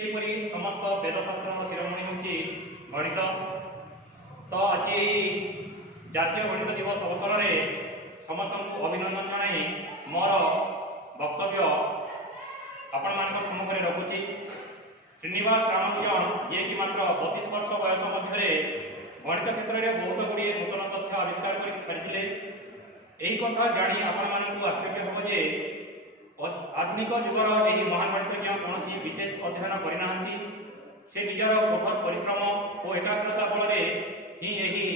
ସେହିପରି ସମସ୍ତ ବେଦଶାସ୍ତ୍ରର ଶିରୋମଣି ହେଉଛି ଗଣିତ। ତ ଆଜି ଏହି ଜାତୀୟ ଗଣିତ ଦିବସ ଅବସରରେ ସମସ୍ତଙ୍କୁ ଅଭିନନ୍ଦନ ଜଣାଇ ମୋର ବକ୍ତବ୍ୟ ଆପଣମାନଙ୍କ ସମ୍ମୁଖରେ ରଖୁଛି। ଶ୍ରୀନିବାସ ରାମାନୁଜନ ଯିଏକି ମାତ୍ର 32 ବର୍ଷ ବୟସ ମଧ୍ୟରେ ଗଣିତ କ୍ଷେତ୍ରରେ ବହୁତ ଗୁଡ଼ିଏ ନୂତନ ତଥ୍ୟ ଆବିଷ୍କାର କରି ଛାଡ଼ିଥିଲେ। ଏହି କଥା ଜାଣି ଆପଣମାନଙ୍କୁ ଆଶ୍ଚର୍ଯ୍ୟ ହେବ ଯେ ଆଧୁନିକ ଯୁଗର ଏହି ମହାନ ଗଣିତଜ୍ଞ କୌଣସି ବିଶେଷ ଅଧ୍ୟୟନ କରିନାହାନ୍ତି। ସେ ନିଜର କଠୋର ପରିଶ୍ରମ ଓ ଏକାଗ୍ରତା ବଳରେ ହିଁ ଏହି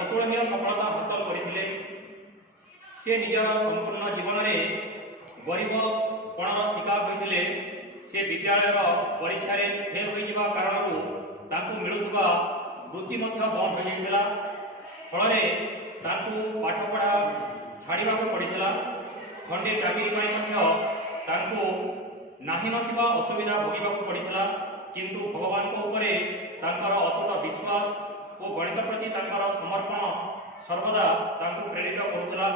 ଅତୁଳନୀୟ ସଫଳତା ହାସଲ କରିଥିଲେ। ସେ ନିଜର ସମ୍ପୂର୍ଣ୍ଣ ଜୀବନରେ ଗରିବପଣର ଶିକାର ହୋଇଥିଲେ। ସେ ବିଦ୍ୟାଳୟର ପରୀକ୍ଷାରେ ଫେଲ୍ ହୋଇଯିବା କାରଣରୁ ତାଙ୍କୁ ମିଳୁଥିବା ବୃତ୍ତି ମଧ୍ୟ ବନ୍ଦ ହୋଇଯାଇଥିଲା। ଫଳରେ ତାଙ୍କୁ ପାଠପଢ଼ା ଛାଡ଼ିବାକୁ ପଡ଼ିଥିଲା। ଖଣ୍ଡେ ଚାକିରି ପାଇଁ ମଧ୍ୟ ତାଙ୍କୁ ନାହିଁ ନଥିବା ଅସୁବିଧା ଭୋଗିବାକୁ ପଡ଼ିଥିଲା। କିନ୍ତୁ ଭଗବାନଙ୍କ ଉପରେ ତାଙ୍କର ଅତୁଟ ବିଶ୍ୱାସ ଓ ଗଣିତ ପ୍ରତି ତାଙ୍କର ସମର୍ପଣ ସର୍ବଦା ତାଙ୍କୁ ପ୍ରେରିତ କରୁଥିଲା।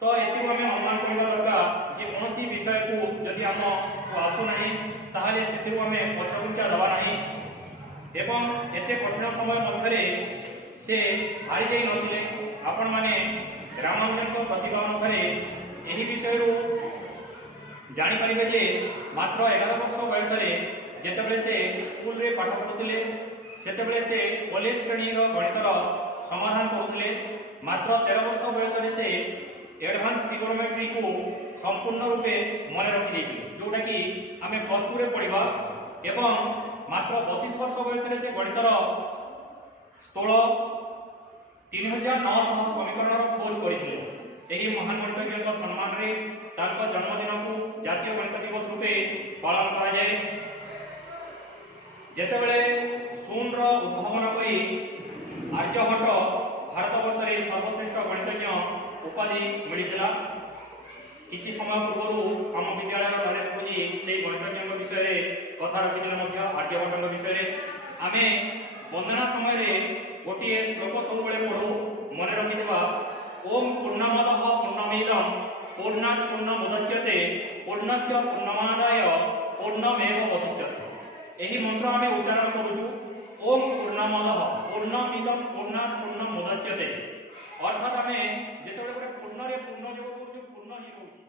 ତ ଏଥିରୁ ଆମେ ଅନୁମାନ କରିବା ଦରକାର ଯେ କୌଣସି ବିଷୟକୁ ଯଦି ଆମକୁ ଆସୁନାହିଁ ତାହେଲେ ସେଥିରୁ ଆମେ ପଛଘୁଞ୍ଚା ଦେବା ନାହିଁ। ଏବଂ ଏତେ କଠିନ ସମୟ ମଧ୍ୟରେ ସେ ହାରିଯାଇ ନଥିଲେ। ଆପଣମାନେ ରାମାନୁଜନଙ୍କ ପ୍ରତିଭା ଅନୁସାରେ ଏହି ବିଷୟରୁ ଜାଣିପାରିବେ ଯେ ମାତ୍ର 11 ବର୍ଷ ବୟସରେ ଯେତେବେଳେ ସେ ସ୍କୁଲରେ ପାଠ ପଢ଼ୁଥିଲେ ସେତେବେଳେ ସେ କଲେଜ ଶ୍ରେଣୀର ଗଣିତର ସମାଧାନ କରୁଥିଲେ। ମାତ୍ର 13 ବର୍ଷ ବୟସରେ ସେ ଏଡଭାନ୍ସ ଟ୍ରିଗୋନୋମେଟ୍ରିକୁ ସମ୍ପୂର୍ଣ୍ଣ ରୂପେ ମନେ ରଖିଦେଇଥିଲେ, ଯେଉଁଟାକି ଆମେ +2ରେ ପଢ଼ିବା। ଏବଂ ମାତ୍ର 32 ବର୍ଷ ବୟସରେ ସେ ଗଣିତର ସ୍ଥୂଳ 3900 ସମୀକରଣର ଖୋଜ କରିଥିଲେ। ଏହି ମହାନ ଗଣିତଜ୍ଞଙ୍କ ସମ୍ମାନରେ ତାଙ୍କ ଜନ୍ମଦିନକୁ ଜାତୀୟ ଗଣିତ ଦିବସ ରୂପେ ପାଳନ କରାଯାଏ। ଯେତେବେଳେ ଶୂନ୍ୟର ଉଦ୍ଭାବନ କରି ଆର୍ଯ୍ୟଭଟ୍ଟ ଭାରତବର୍ଷରେ ସର୍ବଶ୍ରେଷ୍ଠ ଗଣିତଜ୍ଞ ଉପାଧି ମିଳିଥିଲା, କିଛି ସମୟ ପୂର୍ବରୁ ଆମ ବିଦ୍ୟାଳୟର ନରେଶ ପୁଞ୍ଜି ସେହି ଗଣିତଜ୍ଞଙ୍କ ବିଷୟରେ କଥା ରଖିଥିଲେ ମଧ୍ୟ ଆର୍ଯ୍ୟଭଟ୍ଟଙ୍କ ବିଷୟରେ। ଆମେ ବନ୍ଦନା ସମୟରେ ଗୋଟିଏ ଶ୍ଲୋକ ସବୁବେଳେ ପଢ଼ୁ, ମନେ ରଖିଥିବା, ଓମ୍ ପୂର୍ଣ୍ଣମଦଃ ପୂର୍ଣ୍ଣମିଦଂ ପୂର୍ଣ୍ଣାତ୍ ପୂର୍ଣ୍ଣମୁଦଚ୍ୟତେ ପୂର୍ଣ୍ଣସ୍ୟ ପୂର୍ଣ୍ଣମାଦାୟ ପୂର୍ଣ୍ଣମେବାବଶିଷ୍ୟତେ। ଏହି ମନ୍ତ୍ର ଆମେ ଉଚ୍ଚାରଣ କରୁଛୁ, ଓମ୍ ପୂର୍ଣ୍ଣମଦଃ ପୂର୍ଣ୍ଣମିଦଂ ପୂର୍ଣ୍ଣାତ୍ ପୂର୍ଣ୍ଣମୁଦଚ୍ୟତେ। ଅର୍ଥାତ୍ ଆମେ ଯେତେବେଳେ ଗୋଟେ ପୂର୍ଣ୍ଣରେ ପୂର୍ଣ୍ଣ ଯୋଗ କରୁଛୁ ପୂର୍ଣ୍ଣ ହିଁ ରହୁଛି।